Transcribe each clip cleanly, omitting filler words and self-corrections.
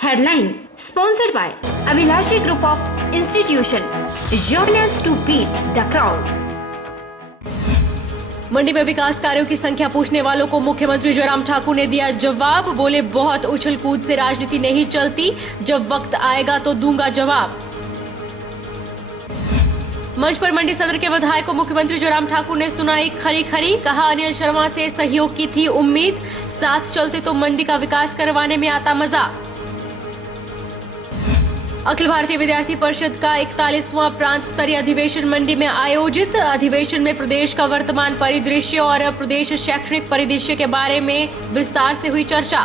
Headline sponsored by Abhilashi Group of Institution. Join us to beat the crowd. मंडी में विकास कार्यों की संख्या पूछने वालों को मुख्यमंत्री जयराम ठाकुर ने दिया जवाब। बोले बहुत उछल कूद से राजनीति नहीं चलती, जब वक्त आएगा तो दूंगा जवाब। मंच पर मंडी सदर के विधायक को मुख्यमंत्री जयराम ठाकुर ने सुनाई खरी खरी। कहा अनिल शर्मा से सहयोग की थी उम्मीद, साथ चलते तो मंडी का विकास करवाने में आता मजा। अखिल भारतीय विद्यार्थी परिषद का 41वां प्रांत स्तरीय अधिवेशन मंडी में आयोजित। अधिवेशन में प्रदेश का वर्तमान परिदृश्य और प्रदेश शैक्षणिक परिदृश्य के बारे में विस्तार से हुई चर्चा।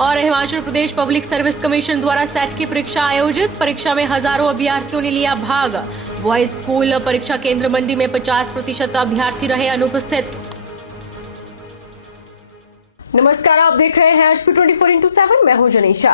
और Himachal Pradesh public service commission द्वारा सेट की परीक्षा आयोजित। परीक्षा में हजारों अभ्यर्थियों ने लिया भाग। बॉयज स्कूल परीक्षा केंद्र मंडी में 50% अभ्यर्थी रहे अनुपस्थित। नमस्कार, आप देख रहे हैं HP 24x7। मैं हूं जनीशा।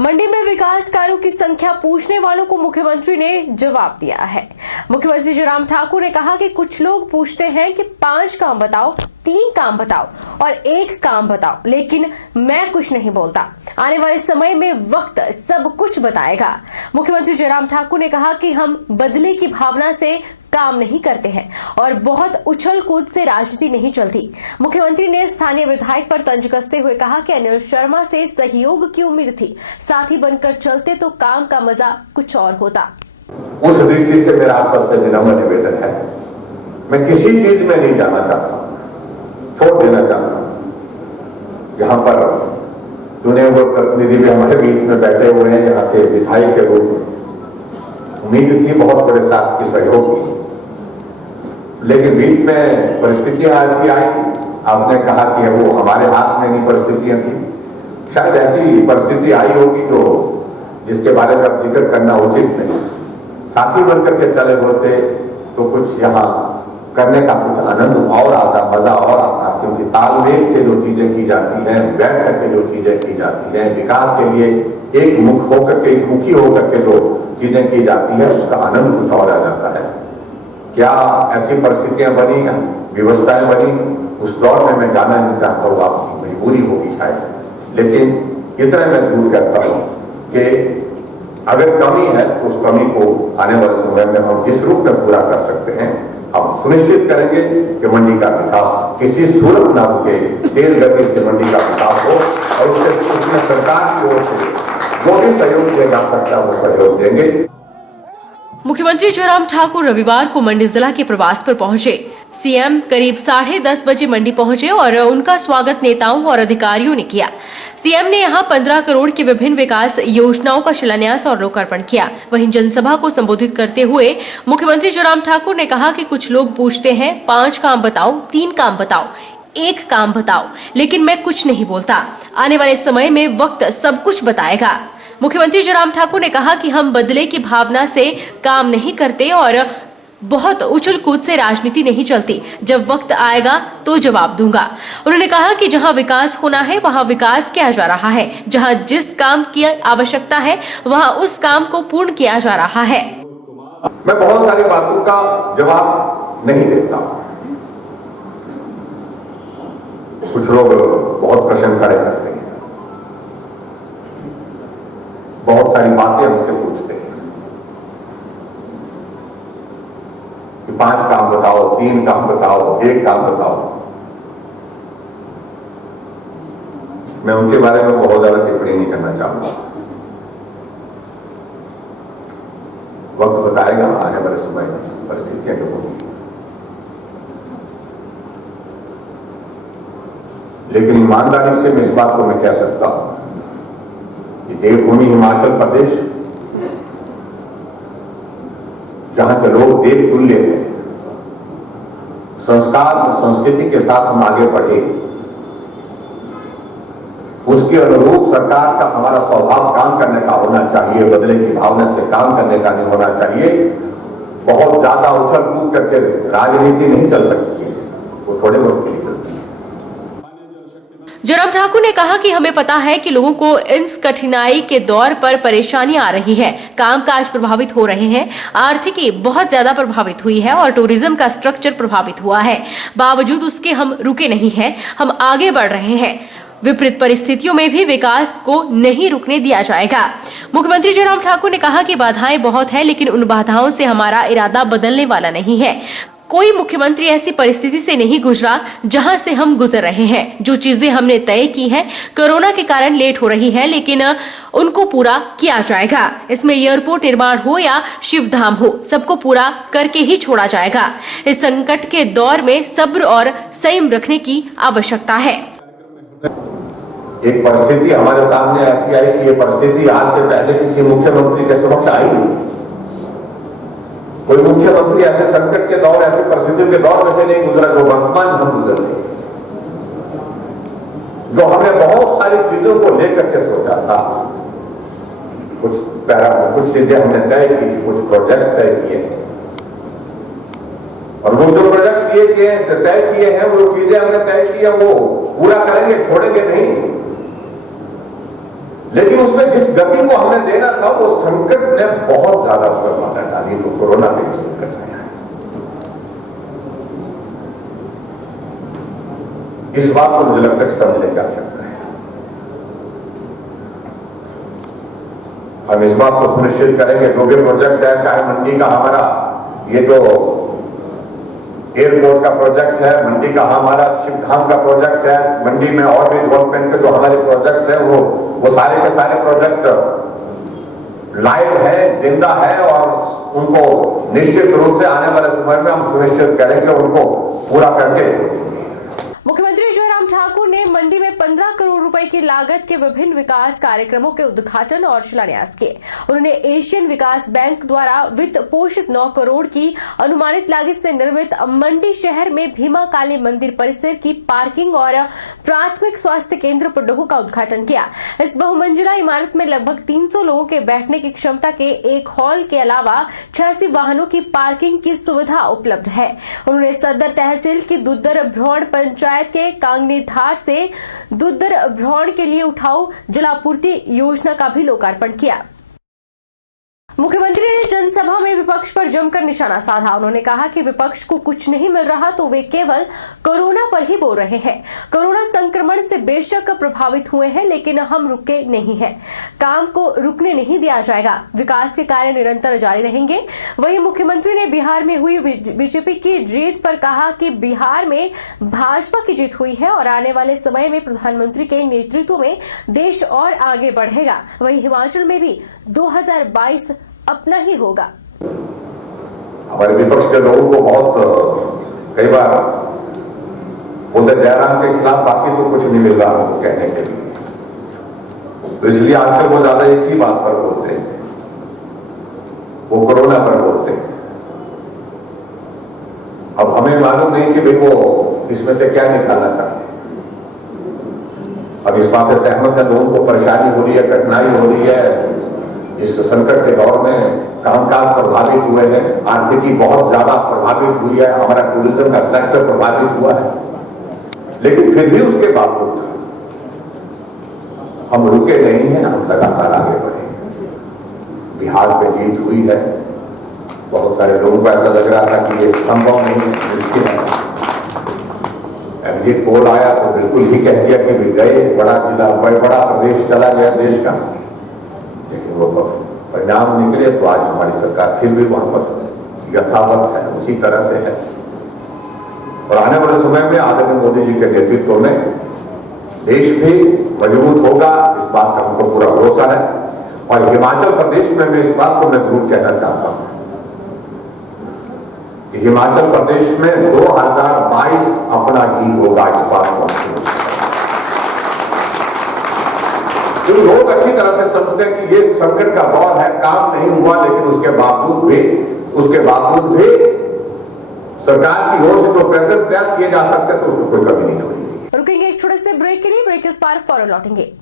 मंडी में विकास कार्यों की संख्या पूछने वालों को मुख्यमंत्री ने जवाब दिया है। मुख्यमंत्री जयराम ठाकुर ने कहा कि कुछ लोग पूछते हैं कि 5 काम बताओ, 3 काम बताओ और 1 काम बताओ, लेकिन मैं कुछ नहीं बोलता। आने वाले समय में वक्त सब कुछ बताएगा। मुख्यमंत्री जयराम ठाकुर ने कहा कि हम बदले की भावना से काम नहीं करते हैं और बहुत उछल कूद से राजनीति नहीं चलती। मुख्यमंत्री ने स्थानीय विधायक पर तंज कसते हुए कहा कि अनिल शर्मा से सहयोग की उम्मीद थी, साथ ही बनकर चलते तो काम का मजा कुछ और होता। उस दृष्टि से मेरा आप सबसे विनम्र निवेदन है, मैं किसी चीज में नहीं जाना चाहता, छोड़ देना चाहता। यहाँ पर चुने हुए प्रतिनिधि भी हमारे बीच में बैठे हुए हैं, यहाँ के विधायक के रूप में उम्मीद थी बहुत बड़े साथ की सहयोग की, लेकिन बीच में परिस्थितियां ऐसी आई। आपने कहा कि वो हमारे हाथ में नहीं परिस्थितियां थी, शायद ऐसी परिस्थिति आई होगी जो जिसके बारे में अब जिक्र करना उचित नहीं। साथी बनकर के चले होते तो कुछ यहाँ करने का कुछ आनंद और आता, मजा और आता, क्योंकि तालमेल से जो चीजें की जाती हैं, बैठ करके जो चीजें की जाती हैं, विकास के लिए एक मुख होकर के, एक मुखी होकर के जो चीजें की जाती है, उसका आनंद कुछ और आ जाता है। क्या ऐसी परिस्थितियां बनी, व्यवस्थाएं बनी, उस दौर में मैं जाना नहीं चाहता हूँ, आपकी मजबूरी होगी शायद, लेकिन इतना मैं जरूर कहता हूँ कि अगर कमी है तो उस कमी को आने वाले समय में हम जिस रूप में पूरा कर सकते हैं, हम सुनिश्चित करेंगे कि मंडी का विकास किसी सूरत ना रुके, तेज गति से मंडी का विकास हो और उसमें सरकार की ओर से जो भी सहयोग दिया जा सकता है वो सहयोग देंगे। मुख्यमंत्री जयराम ठाकुर रविवार को मंडी जिला के प्रवास पर पहुंचे। सीएम करीब 10:30 बजे मंडी पहुंचे और उनका स्वागत नेताओं और अधिकारियों ने किया। सीएम ने यहां 15 करोड़ की विभिन्न विकास योजनाओं का शिलान्यास और लोकार्पण किया। वहीं जनसभा को संबोधित करते हुए मुख्यमंत्री जयराम ठाकुर ने कहा कि कुछ लोग पूछते हैं 5 काम बताओ, 3 काम बताओ, 1 काम बताओ, लेकिन मैं कुछ नहीं बोलता। आने वाले समय में वक्त सब कुछ बताएगा। मुख्यमंत्री जयराम ठाकुर ने कहा कि हम बदले की भावना से काम नहीं करते और बहुत उछल कूद से राजनीति नहीं चलती, जब वक्त आएगा तो जवाब दूंगा। उन्होंने कहा कि जहां विकास होना है वहां विकास किया जा रहा है, जहां जिस काम की आवश्यकता है वहां उस काम को पूर्ण किया जा रहा है। मैं बहुत सारी बातों का जवाब नहीं देता। कुछ लोग बहुत प्रश्न खड़े करते हैं, बहुत सारी बातें हमसे पूछते हैं कि 5 काम बताओ, 3 काम बताओ, 1 काम बताओ। मैं उनके बारे में बहुत ज्यादा टिप्पणी नहीं करना चाहूंगा। वक्त बताएगा, आने वाले समय में परिस्थितियां जो होंगी, लेकिन ईमानदारी से मैं इस बात को मैं कह सकता हूं कि देवभूमि हिमाचल प्रदेश, जहां के लोग देव तुल्य हैं, संस्कार और संस्कृति के साथ हम आगे बढ़े, उसके अनुरूप सरकार का हमारा स्वभाव काम करने का होना चाहिए, बदले की भावना से काम करने का नहीं होना चाहिए। बहुत ज्यादा उछल कूद करके राजनीति नहीं चल सकती है, वो थोड़े वक्त के लिए चलती है। जयराम ठाकुर ने कहा कि हमें पता है कि लोगों को इस कठिनाई के दौर पर परेशानी आ रही है, कामकाज प्रभावित हो रहे हैं, आर्थिकी बहुत ज्यादा प्रभावित हुई है और टूरिज्म का स्ट्रक्चर प्रभावित हुआ है। बावजूद उसके हम रुके नहीं हैं, हम आगे बढ़ रहे हैं। विपरीत परिस्थितियों में भी विकास को नहीं रुकने दिया जाएगा। मुख्यमंत्री जयराम ठाकुर ने कहा कि बाधाएं बहुत है, लेकिन उन बाधाओं से हमारा इरादा बदलने वाला नहीं है। कोई मुख्यमंत्री ऐसी परिस्थिति से नहीं गुजरा जहां से हम गुजर रहे हैं। जो चीजें हमने तय की हैं, कोरोना के कारण लेट हो रही है, लेकिन उनको पूरा किया जाएगा। इसमें एयरपोर्ट निर्माण हो या शिवधाम हो, सबको पूरा करके ही छोड़ा जाएगा। इस संकट के दौर में सब्र और संयम रखने की आवश्यकता है। एक परिस्थिति हमारे सामने ऐसी आई कि ये परिस्थिति आज से पहले किसी मुख्यमंत्री के समक्ष आई नहीं। कोई मुख्यमंत्री ऐसे संकट के दौर, ऐसे परिस्थितियों के दौर में से नहीं गुजरा जो वर्तमान हम गुजर रहे, जो हमने बहुत सारी चीजों को लेकर के सोचा था। कुछ चीजें हमने तय की थी, कुछ प्रोजेक्ट तय किए, और वो जो प्रोजेक्ट तय किए हैं, वो चीजें हमने तय की है, वो पूरा करेंगे, छोड़ेंगे नहीं। लेकिन उसमें जिस गति को हमने देना था, वो संकट ने बहुत ज्यादा उस पर मार डाली, तो कोरोना के संकट आया है। इस बात को मुझे लगता है समझने की आवश्यकता है। हम इस बात को सुनिश्चित करेंगे, जो भी प्रोजेक्ट है, चाहे मंडी का हमारा ये जो एयरपोर्ट का प्रोजेक्ट है, मंडी का हमारा शिवधाम का प्रोजेक्ट है, मंडी में और भी डेवलपमेंट के जो हमारे प्रोजेक्ट्स हैं, वो सारे के सारे प्रोजेक्ट लाइव है, जिंदा है, और उनको निश्चित रूप से आने वाले समय में हम सुनिश्चित करेंगे उनको पूरा करके छोड़ेंगे। मुख्यमंत्री जयराम ठाकुर ने मंडी में 15 करोड़ रुपए की लागत के विभिन्न विकास कार्यक्रमों के उद्घाटन और शिलान्यास किए। उन्होंने एशियन विकास बैंक द्वारा वित्त पोषित 9 करोड़ की अनुमानित लागत से निर्मित मंडी शहर में भीमा काली मंदिर परिसर की पार्किंग और प्राथमिक स्वास्थ्य केंद्र पडोह का उद्घाटन किया। इस बहुमंजिला इमारत में लगभग 300 लोगों के बैठने की क्षमता के एक हॉल के अलावा 86 वाहनों की पार्किंग की सुविधा उपलब्ध है। उन्होंने सदर तहसील की दुद्दर भ्रौण पंचायत के कांगनीधार से दुद्दर भ्रौण के लिए उठाऊ जलापूर्ति योजना का भी लोकार्पण किया। मुख्यमंत्री ने जनसभा में विपक्ष पर जमकर निशाना साधा। उन्होंने कहा कि विपक्ष को कुछ नहीं मिल रहा तो वे केवल कोरोना पर ही बोल रहे हैं। कोरोना संक्रमण से बेशक प्रभावित हुए हैं, लेकिन हम रुके नहीं हैं। काम को रुकने नहीं दिया जाएगा। विकास के कार्य निरंतर जारी रहेंगे। वहीं मुख्यमंत्री ने बिहार में हुई बीजेपी की जीत पर कहा कि बिहार में भाजपा की जीत हुई है और आने वाले समय में प्रधानमंत्री के नेतृत्व में देश और आगे बढ़ेगा। वहीं हिमाचल में भी 2022 अपना ही होगा। हमारे विपक्ष के लोगों को बहुत कई बार बोलते जयराम के खिलाफ बाकी तो कुछ नहीं मिल रहा हमको कहने के लिए, तो इसलिए आजकल वो ज्यादा एक ही बात पर बोलते हैं, वो कोरोना पर बोलते हैं। अब हमें मालूम नहीं कि भाई वो इसमें से क्या निकालना चाहते हैं। अब इस बात से सहमत है, लोगों को परेशानी हो रही है, कठिनाई हो रही है। इस संकट के दौर में कामकाज प्रभावित हुए हैं, आर्थिकी बहुत ज्यादा प्रभावित हुई है, हमारा टूरिज्म का सेक्टर प्रभावित हुआ है, लेकिन फिर भी उसके बावजूद हम रुके नहीं हैं, हम लगातार आगे बढ़े। बिहार में जीत हुई है। बहुत सारे लोगों को ऐसा लग रहा था कि ये संभव नहीं, मुश्किल है। एग्जिट पोल आया तो बिल्कुल ही कह दिया कि भी गए, बड़ा जिला, बड़ा प्रदेश चला गया देश का, लेकिन वो परिणाम निकले तो आज हमारी सरकार फिर भी वहां पर यथावत है, उसी तरह से है। और आने वाले समय में आदरणीय मोदी जी के नेतृत्व में देश भी मजबूत होगा, इस बात का हमको पूरा भरोसा है। और हिमाचल प्रदेश में मैं इस बात को मैं जरूर कहना चाहता हूं कि हिमाचल प्रदेश में 2022 अपना ही होगा, इस बात को जो लोग अच्छी तरह से समझते हैं कि ये संकट का दौर है, काम नहीं हुआ, लेकिन उसके बावजूद भी सरकार की ओर से जो प्रयास किए जा सकते हैं तो उसमें कोई कमी नहीं होगी। रुकेंगे एक छोटे से ब्रेक के लिए, ब्रेक के उस पार फौरन लौटेंगे।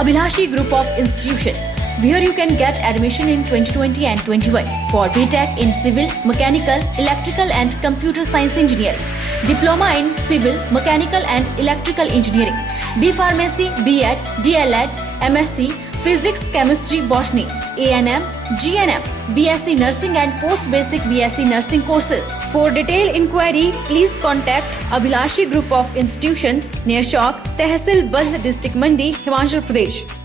Abhilashi Group of Institution. Here you can get admission in 2020 and 21 for BTech in Civil, Mechanical, Electrical and Computer Science Engineering, Diploma in Civil, Mechanical and Electrical Engineering, B Pharmacy, B.Ed, DLEd, MSc, Physics, Chemistry, Botany, A&M, GNM, BSc Nursing and Post Basic BSc Nursing courses. For detailed inquiry, please contact Abhilashi Group of Institutions near Chowk, Tehsil Bald District Mandi, Himachal Pradesh.